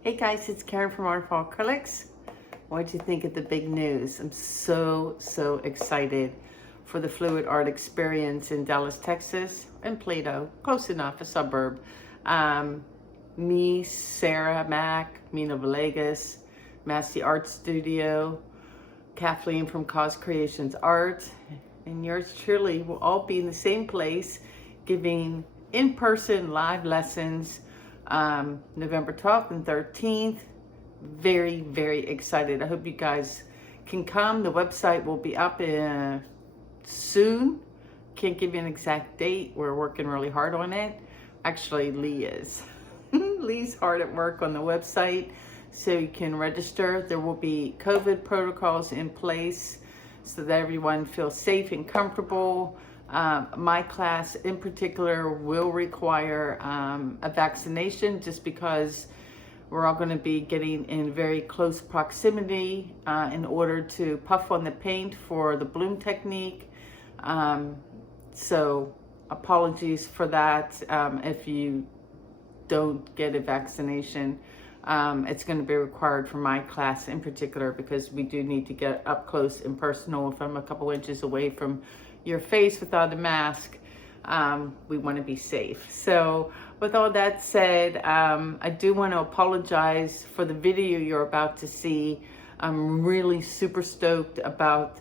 Hey guys, it's Karen from Waterfall Acrylics. What'd you think of the big news? I'm so excited for the Fluid Art experience in Dallas, Texas, and Plato, close enough, a suburb. Me, Sarah Mack, Mina Villegas, Massey Art Studio, Kathleen from Cause Creations Art, and yours truly will all be in the same place giving in-person live lessons November 12th and 13th. Very excited. I hope you guys can come. The website will be up soon. Can't give you an exact date. We're working really hard on it. Actually, Lee is. Lee's hard at work on the website, so you can register. There will be COVID protocols in place so that everyone feels safe and comfortable. My class in particular will require a vaccination, just because we're all going to be getting in very close proximity in order to puff on the paint for the bloom technique. So apologies for that if you don't get a vaccination. It's going to be required for my class in particular, because we do need to get up close and personal. If I'm a couple inches away from your face without a mask, we want to be safe. So with all that said, I do want to apologize for the video you're about to see. I'm really super stoked about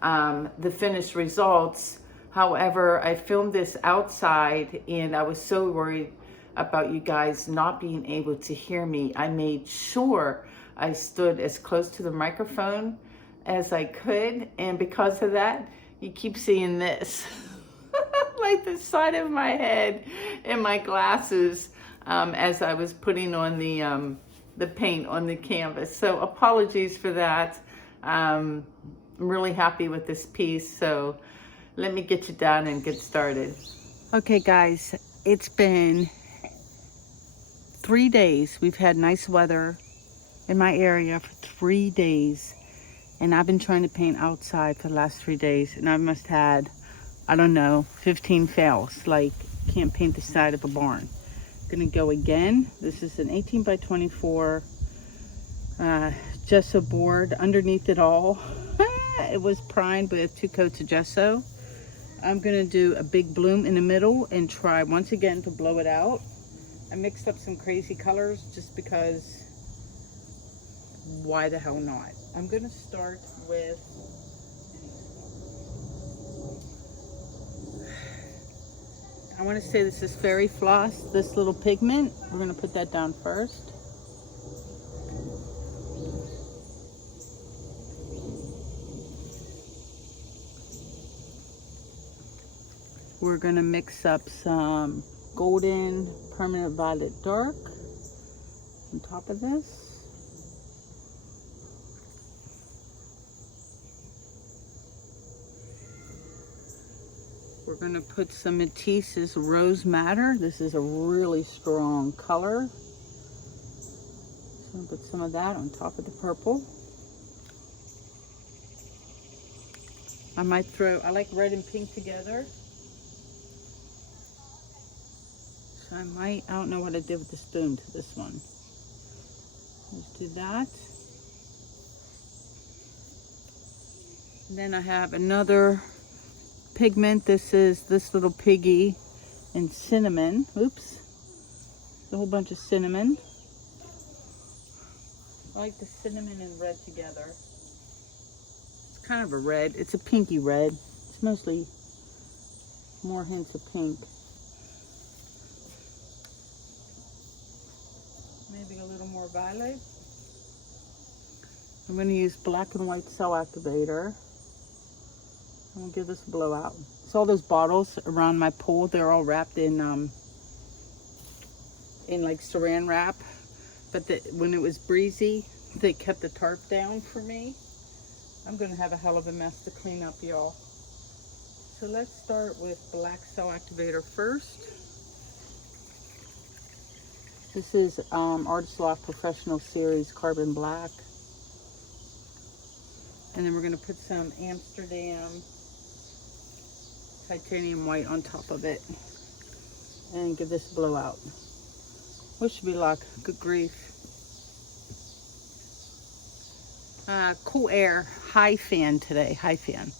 the finished results. However, I filmed this outside and I was so worried about you guys not being able to hear me. I made sure I stood as close to the microphone as I could, and because of that, you keep seeing this like the side of my head and my glasses as I was putting on the paint on the canvas. So apologies for that. I'm really happy with this piece, so let me get you down and get started. Okay guys, it's been 3 days. We've had nice weather in my area for 3 days, and I've been trying to paint outside for the last 3 days, and I must had, I don't know, 15 fails. Like, can't paint the side of a barn. Gonna go again. This is an 18 by 24 gesso board. Underneath it all, it was primed with 2 coats of gesso. I'm gonna do a big bloom in the middle and try once again to blow it out. I mixed up some crazy colors just because, why the hell not? I'm gonna start with, I wanna say this is Fairy Floss, this little pigment. We're gonna put that down first. We're gonna mix up some Golden Permanent Violet Dark on top of this. We're going to put some Matisse's Rose Madder. This is a really strong color. So I'm going to put some of that on top of the purple. I might throw, I like red and pink together. So I might, I don't know what I did with the spoon to this one. Let's do that. And then I have another pigment. This is this little piggy in cinnamon. Oops. A whole bunch of cinnamon. I like the cinnamon and red together. It's kind of a red. It's a pinky red. It's mostly more hints of pink. Maybe a little more violet. I'm going to use black and white cell activator. I'm going to give this a blowout. So all those bottles around my pool, they're all wrapped in like saran wrap. But when it was breezy, they kept the tarp down for me. I'm going to have a hell of a mess to clean up, y'all. So let's start with black cell activator first. This is Artist Loft Professional Series Carbon Black. And then we're going to put some Amsterdam titanium white on top of it. And give this a blowout. Wish me luck. Good grief. Cool air. High fan today. High fan.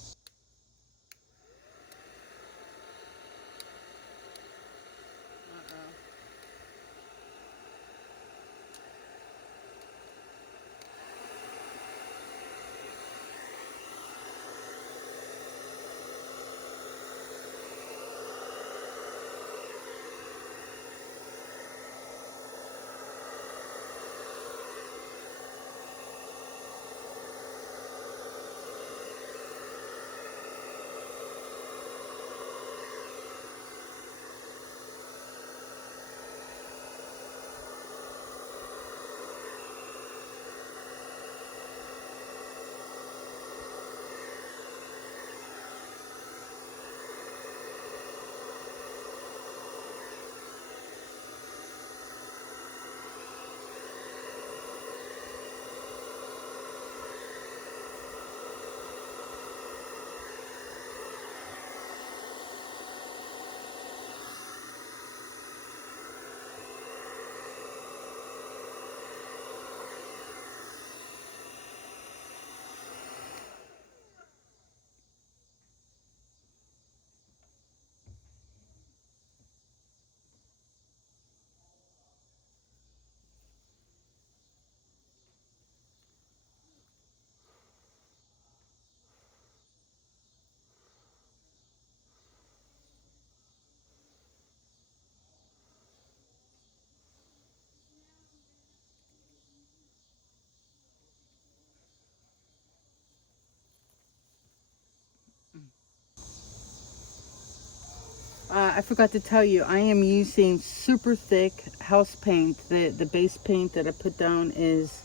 I forgot to tell you, I am using super thick house paint. The base paint that I put down is,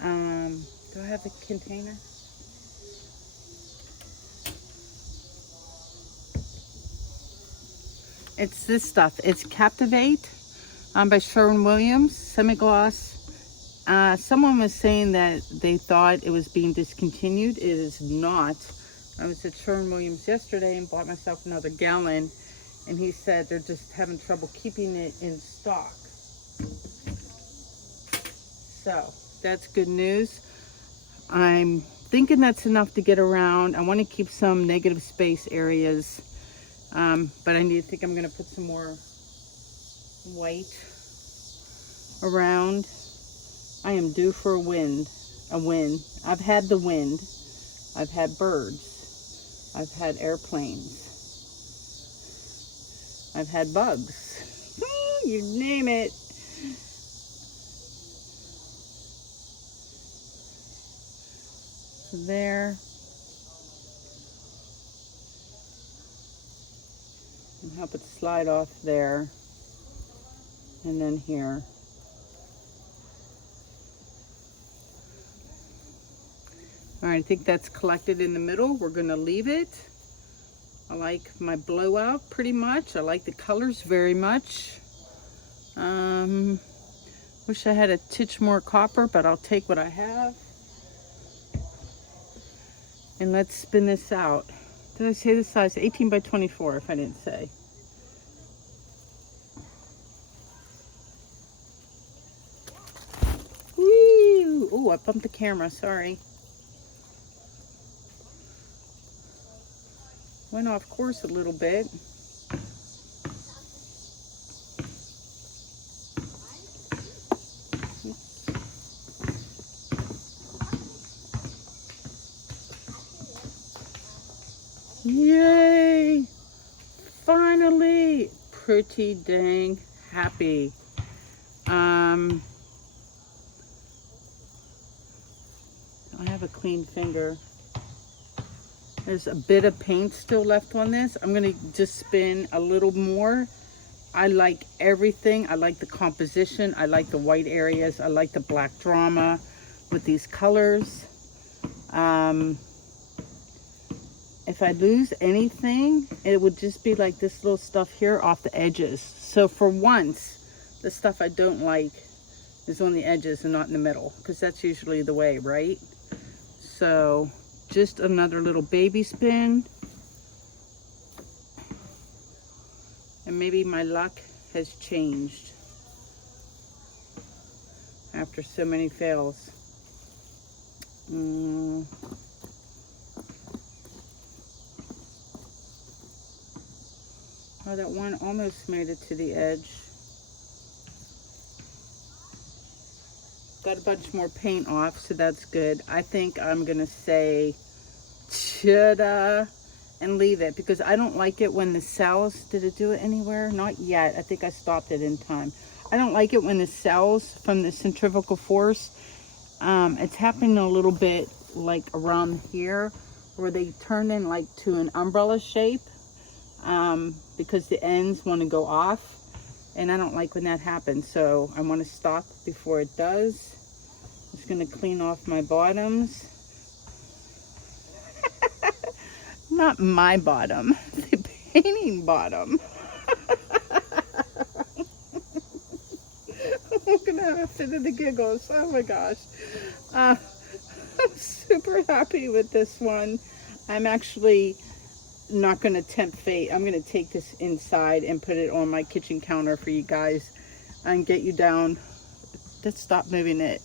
do I have the container? It's this stuff. It's Captivate by Sherwin Williams, SemiGloss. Someone was saying that they thought it was being discontinued. It is not. I was at Sherwin Williams yesterday and bought myself another gallon. And he said they're just having trouble keeping it in stock. So that's good news. I'm thinking that's enough to get around. I want to keep some negative space areas, but I think I'm going to put some more white around. I am due for a wind. I've had the wind. I've had birds. I've had airplanes. I've had bugs. You name it. So there. And help it slide off there. And then here. All right, I think that's collected in the middle. We're gonna leave it. I like my blowout pretty much. I like the colors very much. Wish I had a titch more copper, but I'll take what I have. And let's spin this out. Did I say the size? 18 by 24 if I didn't say. Woo! Oh, I bumped the camera, sorry. Went off course a little bit. Yay! Finally! Pretty dang happy. I have a clean finger. There's a bit of paint still left on this. I'm gonna just spin a little more. I like everything. I like the composition. I like the white areas. I like the black drama with these colors. If I lose anything, it would just be like this little stuff here off the edges. So for once, the stuff I don't like is on the edges and not in the middle, because that's usually the way, right? So just another little baby spin. And maybe my luck has changed after so many fails. Oh, that one almost made it to the edge. Got a bunch more paint off, so that's good. I think I'm gonna say ta-da and leave it, because I don't like it when the cells, did it do it anywhere? Not yet. I think I stopped it in time. I don't like it when the cells from the centrifugal force, it's happening a little bit like around here where they turn in like to an umbrella shape, because the ends want to go off, and I don't like when that happens. So I want to stop before it does. I'm just going to clean off my bottoms. Not my bottom, the painting bottom. I'm gonna have a fit of the giggles. Oh my gosh. I'm super happy with this one. I'm actually not gonna tempt fate. I'm gonna take this inside and put it on my kitchen counter for you guys and get you down. Let's stop moving it.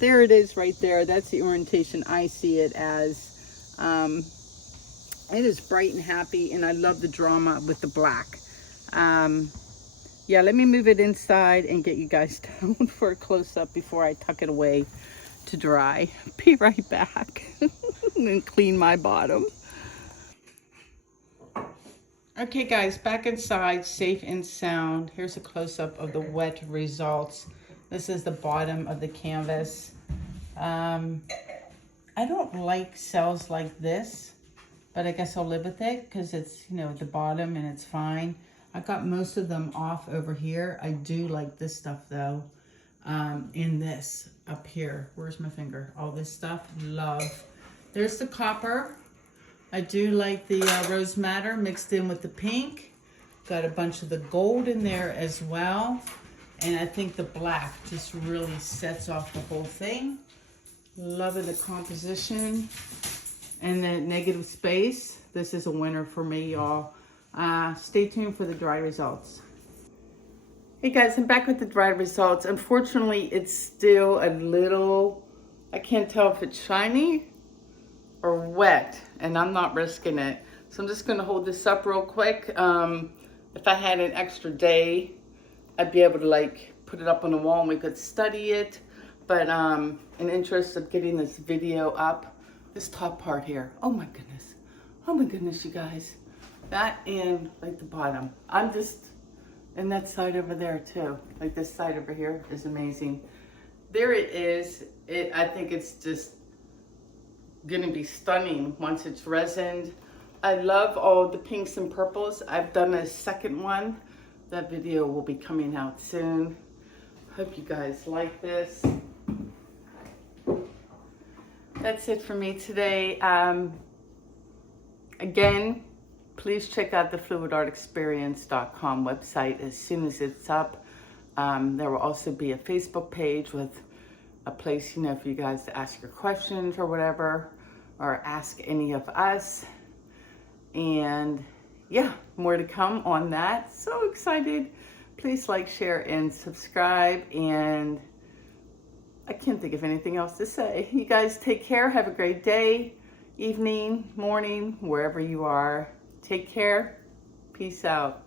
There it is right there. That's the orientation I see it as. It is bright and happy, and I love the drama with the black. Yeah, let me move it inside and get you guys down for a close-up before I tuck it away to dry. Be right back. And clean my bottom. Okay guys, back inside, safe and sound. Here's a close-up of the wet results. This is the bottom of the canvas. I don't like cells like this, but I guess I'll live with it because it's, you know, at the bottom and it's fine. I got most of them off over here. I do like this stuff though. In this up here, where's my finger? All this stuff, love. There's the copper. I do like the rose madder mixed in with the pink. Got a bunch of the gold in there as well. And I think the black just really sets off the whole thing. Loving the composition. And the negative space. This is a winner for me, y'all. Stay tuned for the dry results. Hey guys, I'm back with the dry results. Unfortunately, it's still a little, I can't tell if it's shiny or wet, and I'm not risking it. So I'm just gonna hold this up real quick. If I had an extra day, I'd be able to like put it up on the wall and we could study it. But in interest of getting this video up, this top part here, oh my goodness, you guys. That and like the bottom. I'm just, and that side over there too. Like this side over here is amazing. There it is. I think it's just gonna be stunning once it's resined. I love all the pinks and purples. I've done a second one. That video will be coming out soon. Hope you guys like this. That's it for me today. Again, please check out the fluidartexperience.com website as soon as it's up. There will also be a Facebook page with a place, you know, for you guys to ask your questions or whatever, or ask any of us. And yeah, more to come on that. So excited. Please like, share, and subscribe. And I can't think of anything else to say. You guys take care. Have a great day, evening, morning, wherever you are. Take care. Peace out.